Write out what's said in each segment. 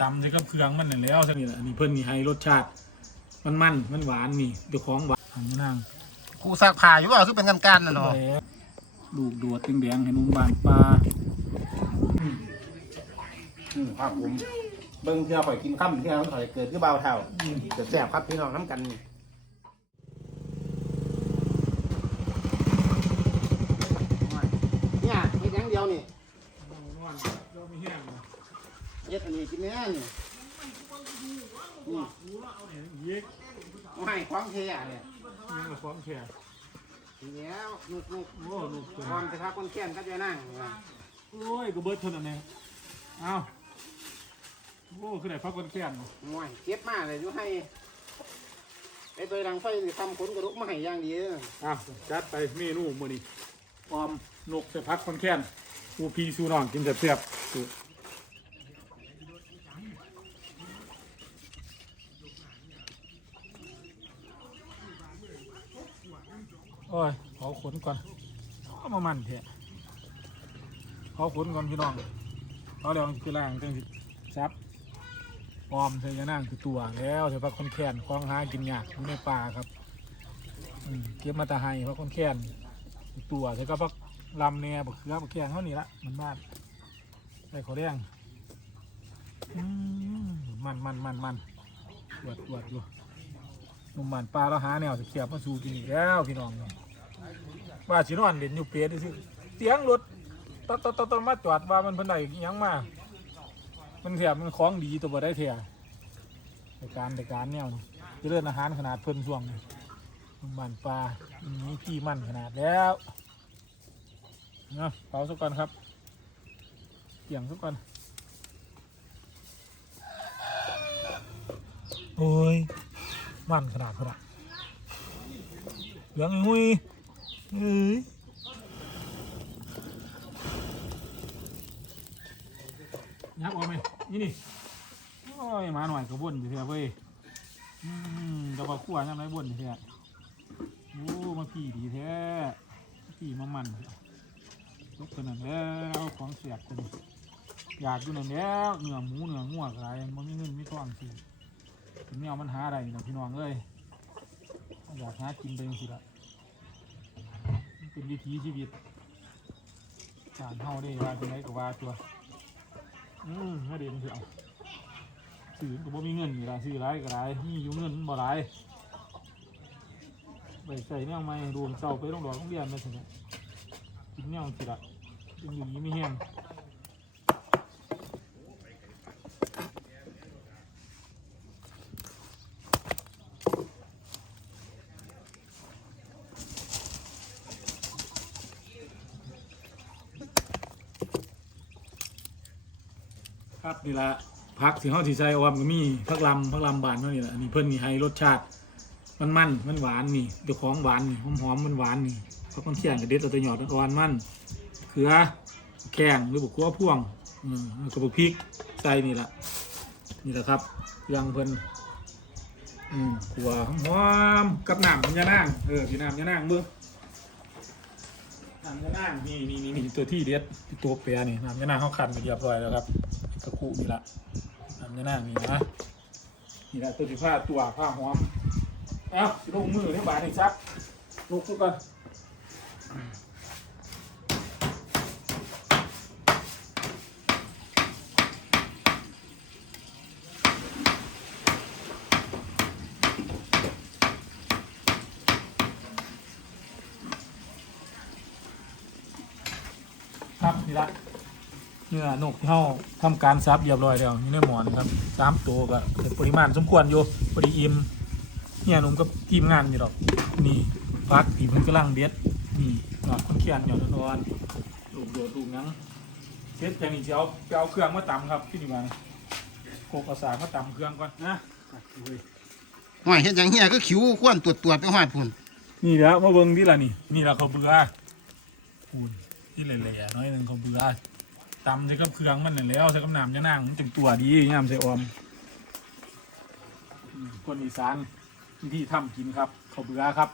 ตำใส่กับเครื่องมันนั่นแล้วสักนี่แหละอันนี้เพิ่นนี่ให้รสชาติ มันมันมันหวานนี่เจ้าของหวานอันนี้นางกูซักผ้าอยู่ว่าคือเป็นกันกันน่ะเนาะแล้วลูกโดดแดงๆให้นุ่มบานปลาอืมครับผมเบิ่งเพื่อข่อยกินค่ำเพื่อข่อยเกิดคือเบาเท่าจะแซ่บครับพี่น้องน้ำกันนี่เนี่ยเฮ็ดอย่างเดียวนี่เราไม่แห้งนะ เฮ็ดอันนี้กินแน่นี่นี่ยิกไม่ความเทียเนี่ยยังกับฟ้องแขกทีแล้วนุกนุกโอ้ลูกตัวก่อนจะทักคนแค้นก็จะนั่งโอ้ยก็เบิดเท่านั้นเองเอาโอ้คือไหนพักคนแค้นมวยเจ็บมากเลยอยู่ให้ไอ้ตัวดังไฟทำขนกระดูกมาให้อย่างดีอะจัดไปเมนูมื้อนี้ออมนกใส่พักคนแค้นอูพีซูน้องกินแซ่บๆสูตร โอ้ยขอขนก่อนเอามามันเถอะขอขนก่อนพี่น้องเอาแล้วคือล่างจังสิซับออมใส่ยานั่งคือตัวแล้วใส่พักคนแค้นคล้องหากินยากอยู่ในป่าครับเก็บมาตาไห้เพราะคนแค้นตัวใช่ก็พักลำเนี่ยบักเขือบักแข้งเท่านี้ละมันบ้านใส่ขอแดงอืมมันมันมันมันตรวจตรวจอยู่ หนุ่มมันปลาเราหาแนวเขียบมาสู่กินอีกแล้วพี่น้องเนี่ยว่าชินอนเด่นอยู่เปียดสิเสียงรถตอนตอนตอนตอนมาจอดว่ามันเพิ่นได้ยังมา มันเสียมันของดีตัวบ่ได้เถียในการในการเนี่ยจะเลื่อนอาหารขนาดเพิ่นช่วงนี้มันปลาอันนี้พี่มันขนาดแล้วเนาะเผาสักก่อนครับเกี่ยงสักก่อนโอ้ย มันขนาดขนาดเหลืองงุ้ยเอ้ยยับเอาไหมนี่นี่โอ้ยมาหน่อยก็บ่นอยู่เถอะเว้ยอืมจะมาคั่วยังไงบ่นอยู่เถอะโอ้มาพี่ดีแท้พี่มามันลกตัวนั้นแล้วของเสียบตัวนี้อยากอยู่นั่นแล้วเหนือหมูเหนืองัวอะไรมันมีเงินมีทองสิ ผมเนี่ยมันหาอะไรนะพี่น้องเอ้ยอยากหากินไปจังสิละเป็นวิถีชีวิตการเฮาได้ว่าเป็นไรก็ว่าตัวอืมไม่เด่นคือเอาซื้อก็บ่มีเงินนี่ละซื้อไรก็ไรนี่อยู่เงินบ่ไรไปใส่แนวไม้รวมเสาไปโรงดอกโรงเรียนมาถึงเนี่ยกินแนวสิละเป็นอยู่นี้ไม่แห้ง ครับนี่ละพักที่เขาที่ใสออมก็มีพักลำพักลำบานเท่านี้แหละอันนี้เพิ่นนี่ให้รสชาติ มันมันมันหวานนี่เดี๋ยวของหวานนี่หอมหอมมันหวานนี่พราะมันเคี่ยงกับเด็ดเอาแตัหยอดอ่อนมันเขือแกงหรือบุกขัวพ่วงอืมแล้วก็บุกพริกใส่นี่แหละนี่แหละครับยังเพิ่นอืมขัวหอมกับน้ำมันยานางเออพี่น้ำยานางเบิ้ง น้ำยานางนี่นี่นี่นี่ตัวที่เด็ดตัวเปียนี่น้ำยานางเขาขันไปเรียบร้อยแล้วครับตะกุนี่ละน้ำยานางนี่นะนี่ละตัวที่ผ้าตัวผ้าหอมเอาสิลงมือนี่บาดนี่จับลุกทุกคนครับนี่ละ เนื้อนกที่เขาทำการซับเรียบร้อยแล้วอยู่ในหมอนครับสามตัวก็เป็นปริมาณสมควรอยู่พอดีอิ่มเนี่ยหนุ่มก็ทีมงานอยู่ดอกนี่ฟักผีมันกำลังเด็ดนี่หนอดคนเขียนหยอดนอนลูกโดดลูกหนังเสร็จจากนี้จะเอาไปเอาเครื่องมาตำครับที่นี่มาโคกเอาสากมาตำเครื่องก่อนนะอะดูเลยหอยเฮ็ดหยังเฮียก็ขิวควนตรวจตรวจไปหอดพุ่นนี่แหล้วมาเบิ่งที่ละนี่นี่ละเขาวเบื่อปูนที่เหล่ๆน้อยหนึ่งเขาวเบื่อ ตำใส่กับเครื่องมันนั่นแหล้วใส่กับน้ำยะนางมันจึงตัวดีย่ำใส่ออมอืมคนอีสานที่ทำกินครับเขาวเบื่อครับ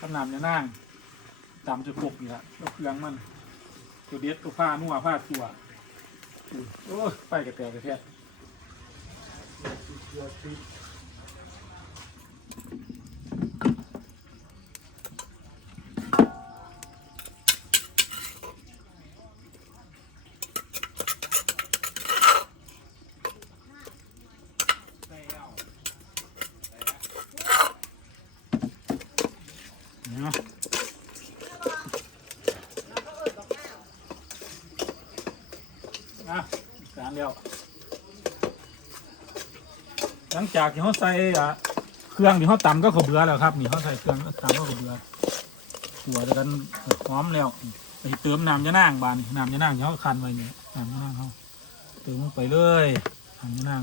กับน้ำยะนางตำจะพกนี่ละแล้วเครื่องมัน ตัวเด็ดตัวผ้านัวผ้าตัวอุ้ยโอ้ยไฟกระแตกกระแทก เนาะอะการแล้วหลัง จากที่เขาใส่อะเครื่องที่เขาตำก็ขาวเบือแล้วครับนี่เขาใส่เครื่องตำก็ขาวเบือหัวจะกันหอมแล้วไปเติมน้ำยะนางบานนี่น้ำยะนางที่เขาคันไว้เนี่ยน้ำยะนางเขาเติมลงไปเลยน้ำยะนาง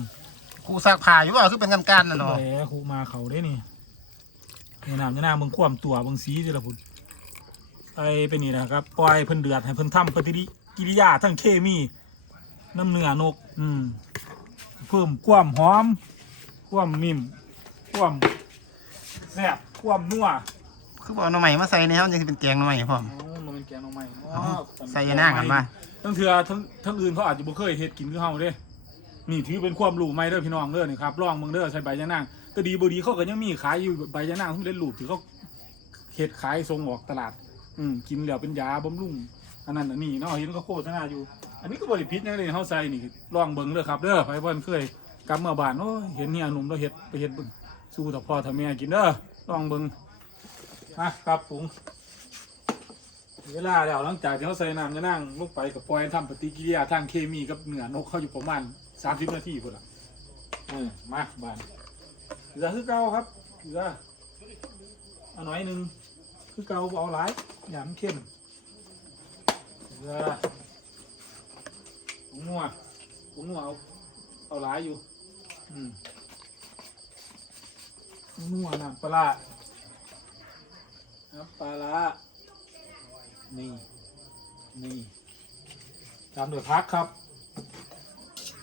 กูซักผ้าอยู่ว่าคือเป็นกันกันน่ะแหเนาะมครูมาเขาได้นี่นี่น้ำยะนางเบิ่งความตัวเบิ่งสีสิละพุ่นไปเป็นนี่นะครับปล่อยเพิ่นเดือดให้เพิ่นทำปฏิกิริยาทั้งเคมีน้ำเนื้อนก อืมเพิ่มความหอม ความนิ่มความแซ่บความนัวคือบอกหน่อใหม่มาใส่ในเฮาจังสิเป็นแกงหน่อใหม่พร้อมโอ้มันเป็นแกงน้องใหม่เอาใส่ยานางกันมาทั้งเถื่อทั้งทั้งอื่นเขาอาจจะบ่เคยเฮ็ดกินคือเฮาเด้นี่ถือเป็นความรู้ใหม่เด้อพี่น้องเด้อนี่ครับลองเบิ่งเด้อใส่ใบยะนางแต่ดีบ่ดีเขาก็ยังมีขายอยู่ใบยะนางที่เล่นรูปที่เขาเฮ็ดขายส่งออกตลาด อืมกินแล้วเป็นยาบำรุงอันนั้นอันนี้เนาะเห็นก็โฆษณาอยู่ อันนี้ก็บริพิษนะเลยเฮาใส่นี่ลองเบิ่งเด้อครับเด้อไปเพิ่นเคย กลับเมื่อบ้านโอ้เห็นเฮียหนุ่มแล้วเฮ็ดไปเฮ็ดบิ่งสู้ต่พ่อต่อแม่กินเด้อลองบิ่งนะครับผมเวลาแล้วหลังจากที่เขาใส่น้ำจะนั่งลงไปกับปล่อยทำปฏิกิริยาทางเคมีกับเนื้อนกเขาอยู่ประมาณ30นาทีพุ่นละเออมาบ้านเกลือคือเก่าครับเกลือเอาหน่อยหนึงคือเก่าเอาหลายอย่ามันเข้มเกลือผมงัวผมงัวเอาเอาหลายอยู่ อืมผมงัวน้ำปลาร้าน้ำปลาร้านี่ นี่ตามด้วยพักครับ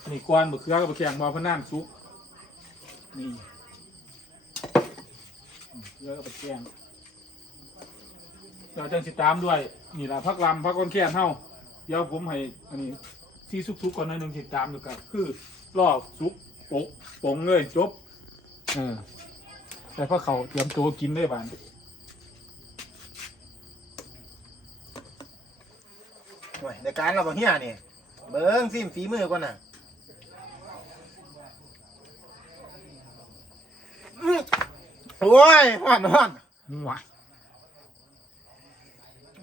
นี่กวนบะเขือกับบะแขงบอพะนานซุปนี่อืมเขือกับบะแขงเราจังสิตามด้วย นี่ละพักลำพักก้อนแค้นเท่าเดี๋ยวผมให้ อันนี้ที่ซุกๆก่อนหน่อยหนึ่งติดตามดูกันคือรอบซุก โปะปงเลยจบเออแต่พอเขาเตรียมตัวกินได้บ้านโอ้ยในการเราบ่เฮียนี่เบิ่งซิมฝีมือก่อนน่ะอื้อโอ้ยฮ้อนฮ้อนหวาย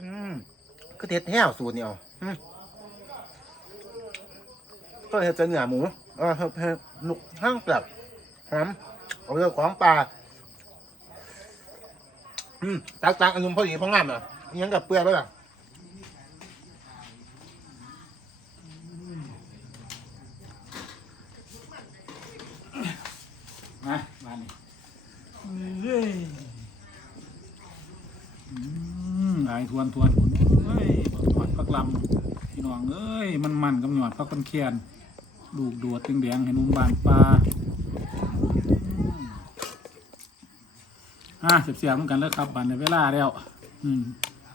อืมก็เท็ดแห้วสูตรนี่เอาอืมก็เฮ็ดจะเนื้อหมู เออเฮ็ดเฮ็ดนุกห้างกลับหอมเอาเรื่องของปลาอืมตักตักอันนุ่มพอดีพองามอะอิหยังกับเปลือกไว้ล่ะนะมานี่เอ้ยอืมไอายทวนทวนคุณเอ้ยหอดพักลำพี่น้องเอ้ย มันมันๆกับหยอดพักคนเคียน ลูกดวดแดงๆให้นุ่มบานปลาอะเสียบๆเหมือนกันแล้วครับบานในเวลาแล้ว อืม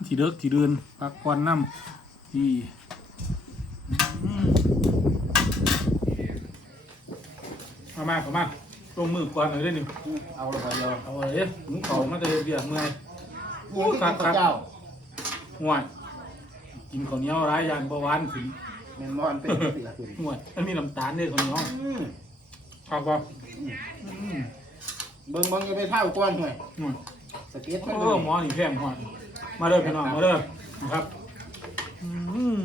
ที่เด็กที่เดินพักก่อนน้ำที่มามาเข้ามาลงมือก่อนเลยได้หนึ่งเอาละครับเดียวเอาเลยหมูเขามาจะเบียดเมื่อยโอ้ยครับครับเจ้าห่วยกินข้าวเหนียวร้ายยานเบาหวานขึ้น แมนมอนเป็นสิละคุณห่วยมันมีน้ำตาลด้วยข้าวเหนียวอืมครับครับเบิ่งเบิ่งอย่าไปเท่ากวนหน่อยห่วยสเก็ตโอ้มันเลยหมอนี่แพงหอดมาเด้อพี่น้องมาเด้อนะครับอืม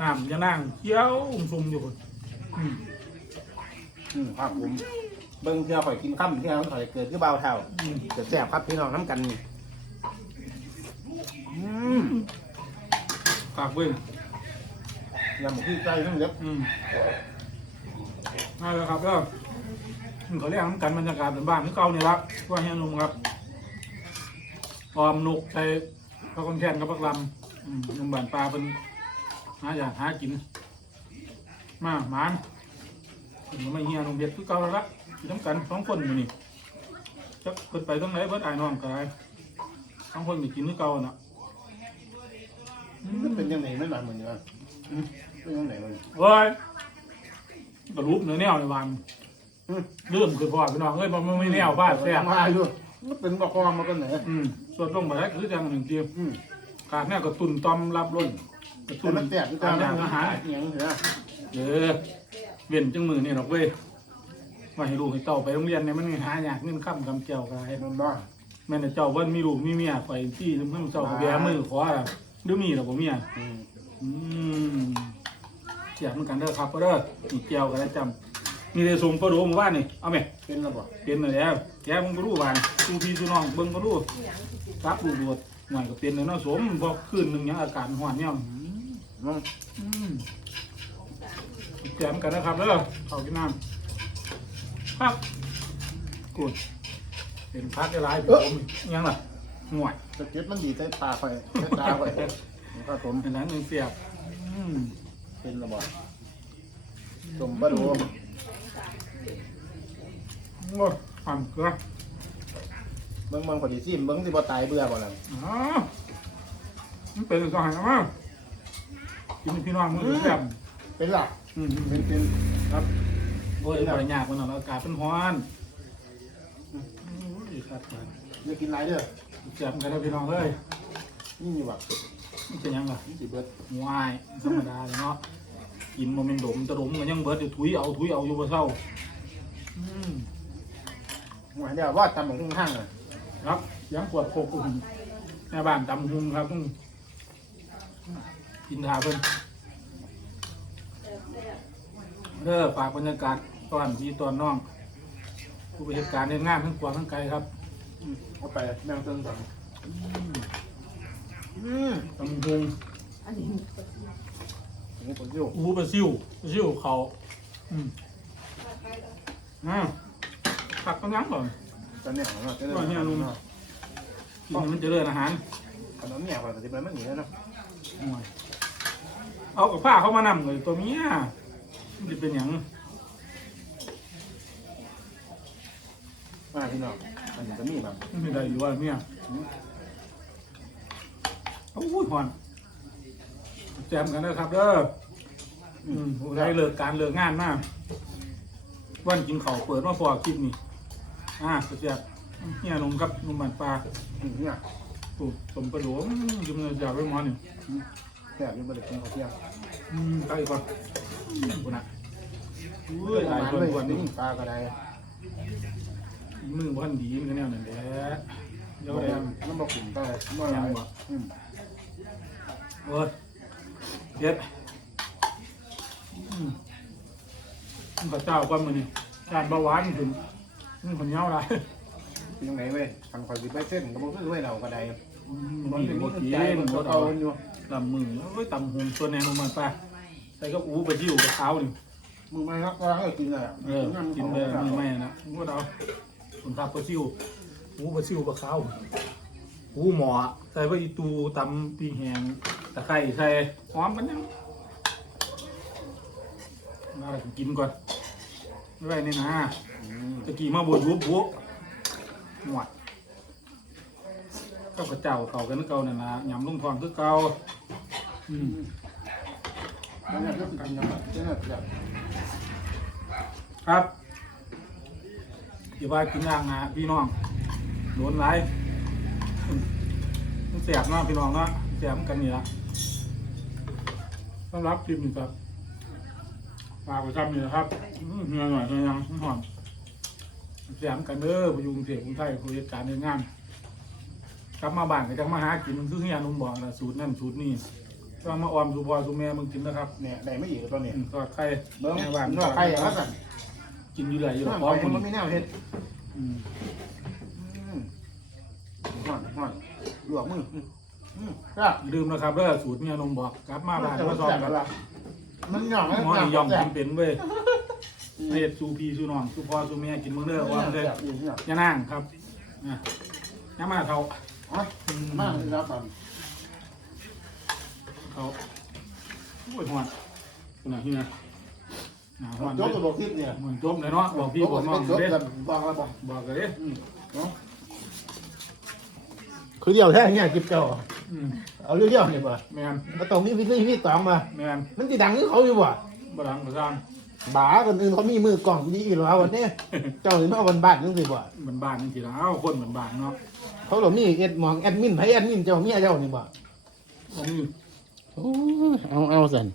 น้ำจะนั่งเคี้ยวซุ่มอยู่คนอืมอืมครับผมเบิ่งเที่ยวข่อยกินข้ามเที่ยวข่อยเกิดคือเบาเท่าอืมจะแซ่บครับพี่น้องน้ำกันนี่อืม ฝากเว้ย ยำหมูที่ใจน้ำเล็บอืมมาแล้วครับก็เขาเรียกน้ำกันบรรยากาศเป็นบ้านที่เก่านี่ละว่าเฮียหนุ่มครับออมนุกใส่พระคนแค้นกับพระลำอืมหนุ่มบ้านปลาเป็นหาอยากหากิน มาหมานถึงไม่เฮียหนุ่มเด็ดคือเก่าแล้วละอยู่น้ำกันสองคนอยู่นี่จะเปิดไปตรงไหนเปิดไอ้ายน้องก็ได้สองคนไปกินคือเก่าน่ะอื มันมเป็นยังไงไม่หลังเหมือนกันอืมเป็นยังไงมันเฮ้ยกระลุกเนื้อแนวในวันอืมเริ่มคือพ่อพี่น้องเอ้ยมันไม่แนวบ้านแซ่บมาอยู่มันเป็นบอกความมากันไหนอืมส่วนลงไปแล้วคือจังหนึ่งเดียวอืมขาดแน่กระตุนตอมรับล้นกระตุแต่นมันแตกที่ตาตามอย่างอาหารอย่างเถอะเออเวียนจังมือนี่หรอกเว้ยว่าให้ลูกให้เต้าไปโรงเรียนเนี่ยมันหาอยากเงินค่ำกำเจียวกายมันบ้าแม่นแต่เจ้าว่ามีลูกมีเมียไปที่เพิ่งเจ้าแบมือขอละ หรือมีหรอผมเมียอืมอืมเสียเหมือนกันเด้อครับก็เด้อนี่เจียวกันแล้วจำนี่เลยส่งปลาโดหมาบ้านนี่เอาไหมเป็นระบบเป็นเลยแล้วแกมึงก็รู้บ้านดูพี่ดูน้องเบิ่งก็รู้รับดูดวดหน่อยก็เป็นเลยเนาะสมพอคืนหนึ่งยังอากาศร้อนเนี่ยมันอืมแจมกันนะครับเด้อเข้ากินน้ำครับกูดเป็นพักได้หลายผมยังล่ะ ห่วยสเก็ตมันดีใส่ตาไปใส่ตาไปครับผมเป็นหนังหนึ่งเสียบอืมเป็นระบบสมบัติโอ้ความเกลือเบิ่งเบิ่งพอดีซิมเบิ่งสิบ่ตายเบื่อบ่ล่ะอ๋อมันเป็นสองหันมากินพี่น้องมือแซ่บเป็นหลักอืมเป็นเป็นครับโอ้ยปริญญากมันหน่อยอากาศเป็นร้อนอืมครับอย่ากินหลายเด้อ แซ่บกันแล้วพี่น้องเอ้ยนี่นี่ว่ะนี่เป็นยังไงนี่สิเบิดวายธรรมดาเลยเนาะกินมันเป็นดมจะดมมันยังเบิดอยู่ถุยเอาถุยเอาอยู่บ่เศร้าอืมหวยเดียวว่าตำบักหุ่งห้างอะครับยังปวดโคกุ่มแม่บ้านตำหุงครับต้องกินทาเพิ่นเด้อฝากบรรยากาศตอนพี่ตอนน้องผู้บริการในงานทั้งกวางทั้งไกลครับอืม เอาไปแมงเติงสั่งอืมตำหุงอันนี้ผมอยู่อูปลาซิวปลาซิวเขาอืมอ่าผักต้องยั้งก่อนตอนเนี้ยของเราจะว่าเนี่ยลุงกินให้มันเจริญอาหารขนมเนี่ยก่อนสิเป็นมันหนีแล้วเนาะเอากับผ้าเข้ามานำเลยตัวเมียมันจะเป็นอย่างมาพี่น้อง อันนี้จะมีแบบมันเป็นอะไรอยู่ว่าเมียโอ้ยหอนแจมกันนะครับเด้ออืมได้เลิกการเลิกงานมากวันกินข้าวเปิดมาฟอคลิปนี่อ่าแจมเฮียนมครับนมบันปลาอืมเนี่ยมสมประโดมยืมเงินจากไว้หมอนี่แซ่บอยังไม่ได้กินข้าวเที่ยงอืมไปก่อนกูนะอุ้ยปหระลายมาณคนเลยกว่านี่ปลากระไดีมือพันดีมันก็แนวนั่นแหละเดี๋ยวแรงน้ำบอกกลิ่นได้น้ำยัลางยบ่อืมโอ้ยเด็ดอืมพระเจ้าก้อนมือนี่การเบาหวานถึงนี่คนเหนียวไรเป็นยังไงเว้ยทำคอยสิไปเส้นกับพวกเว้ยเรากระไดมัมันเป็นนบ่มันกิใจนมันบ่ก็เอาอาอยู่ตำมือโอ้ยตำหงตัวแนวมันปลาใส่ก็อู้ไปจิ้วกับเขาหนี่งมึงไม่ครับก็ให้กินเลยเออกินไปมือไม่นะพวกเรา คนทับปลาซิวอู้ปลาซิวปลาขาวอู้หมอใส่ไว้อีตูตำปีแหงตะไคร้ใส่หอมกันยังน่าจะกินก่อนไม่ไหวนี่นะอืมตะกี้มาบวยุบบุกหมวดก็กระเจ้าเขากันคือเก่านั่นละยำลุงทองคือเก่าอืมมันเนี่ยก็กินนะเนี่ยแบบครับ อย่าว่ากินย่างนะพี่น้องโดนไรมันแสบเนาะพี่น้องเนาะแสบกันนี่ละต้อนรับคลิปนี้ครับฝากไว้ทำนี่นะครับอื้อเหนื่อยหน่อยเหนื่อยยังหอมแสบกันเด้อพยุงเสียกรุงไทยผู้จัดการในงานกลับมาบ้านก็จังมาหากินคือเฮียนุ่มบอกนะสูตรนั่นสูตรนี่ต้องมาออมสูพ่อสูแม่มึงกินนะครับเนี่ยได้ไม่อีกตอนนี้อืมทอดไข่เบิ้งแม่บ้านนอกใครอย่างนั้น กินอยู่ไหลอยู่น้ำพร้อมไปคนมันไม่แน่เห็ดอืมห่อนห่อนหลวกมืออืมก็อย่าลืมนะครับเด้อสูตรเมียนมบอกกลับมาบ้านแต่มาว่าซ้อมแซ่บกันแล้วมันหย่องหมอนี่ยอมแซ่กิบนเป็นเว้ยเฮ็ดสูพี่สูน้องสูพ่อสูแม่กินมึงเด้อว่าแซ่เด้อบอีกเนี่ยอย่านั่งครับนะอย่ามาเท่าอ๋ออืมมากเลยครับผมเขาโอ้ยหอนคุณน่ะเฮียห นาหอนยเด้กตัวบอกคลิปเนี่ยเหมือนจบเลยเนาะบอกพี่บอกน้องยกเด้กันบอกแล้วบอกบอกกันเด้คือเดียวแท้เนี่ยคลิปเจ้าอืมเอาเรื่องๆเนี่ยป่ะแมนมาตรงนี้พี่พี่ตองมา แมนมันติดังนี่เขาอยู่ป่ะบดังประสร้างบาคนอื่นเขามีมือกล่องดีอีกแล้ววันนี้เจ้าหรือมาวันบ้านนึงสิบ่เหมือนบ้านนี่ทีละเอ้าคนเหมือนบ้านเนาะเขาหลบนี่เอ็ดหมองแอดมินไผแอดมินเจ้าเมียเจ้านี่บ่อืมโอ้ยเอาเอาสัน